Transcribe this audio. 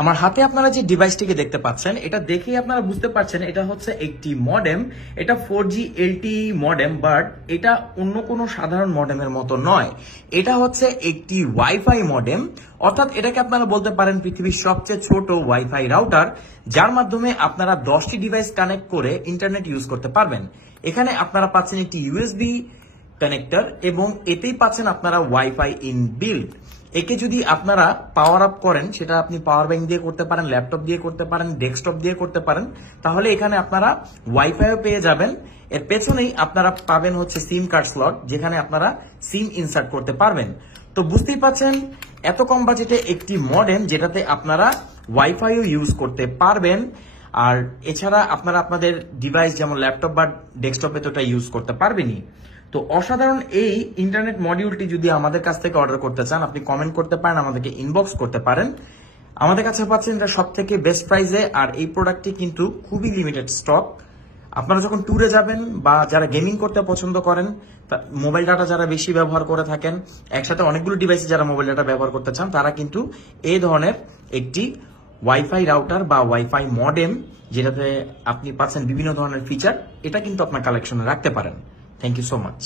আমার হাতে আপনারা যে ডিভাইসটিকে দেখতে পাচ্ছেন, এটা দেখেই আপনারা বুঝতে পারছেন এটা হচ্ছে একটি মডেম। এটা 4G LTE মডেম, বাট এটা অন্য কোনো সাধারণ মডেমের মতো নয়। এটা হচ্ছে একটি ওয়াইফাই মডেম, অর্থাৎ এটাকে আপনারা বলতে পারেন পৃথিবীর সবচেয়ে ছোট ওয়াইফাই রাউটার, যার মাধ্যমে আপনারা 10টি ডিভাইস কানেক্ট করে ইন্টারনেট ইউজ করতে পারবেন। এখানে আপনারা পাচ্ছেন একটি ইউএসবি কানেক্টর এবং এতেই পাচ্ছেন আপনারা ওয়াইফাই ইন বিল্ড। একে যদি আপনারা পাওয়ার আপ করেন, সেটা আপনি পাওয়ার ব্যাংক দিয়ে করতে পারেন, ল্যাপটপ দিয়ে করতে পারেন, ডেস্কটপ দিয়ে করতে পারেন, তাহলে এখানে আপনারা ওয়াইফাইও পেয়ে যাবেন। এর পেছনেই আপনারা পাবেন হচ্ছে সিম কার্ড স্লট, যেখানে আপনারা সিম ইনসার্ট করতে পারবেন। তো বুঝতেই পাচ্ছেন এত কম বাজেটে একটি মডেম যেটাতে আপনারা ওয়াইফাইও ইউজ করতে পারবেন। আর এছাড়া আপনারা আপনাদের ডিভাইস যেমন ল্যাপটপ বা ডেস্কটপে তো এটা ইউজ করতে পারবেনই। তো অসাধারণ এই ইন্টারনেট মডিউলটি যদি আমাদের কাছ থেকে অর্ডার করতে চান, আপনি কমেন্ট করতে পারেন, আমাদেরকে ইনবক্স করতে পারেন। আমাদের কাছে পাচ্ছেন এটা সব থেকে বেস্ট প্রাইসে, আর এই প্রোডাক্টটি কিন্তু খুবই লিমিটেড স্টক। আপনারা যখন ট্যুরে যাবেন বা যারা গেমিং করতে পছন্দ করেন, মোবাইল ডাটা যারা বেশি ব্যবহার করে থাকেন, একসাথে অনেকগুলো ডিভাইসে যারা মোবাইল ডাটা ব্যবহার করতে চান, তারা কিন্তু এই ধরনের একটি ওয়াইফাই রাউটার বা ওয়াইফাই মডেম, যেটাতে আপনি পাচ্ছেন বিভিন্ন ধরনের ফিচার, এটা কিন্তু আপনার কালেকশনে রাখতে পারেন। Thank you so much.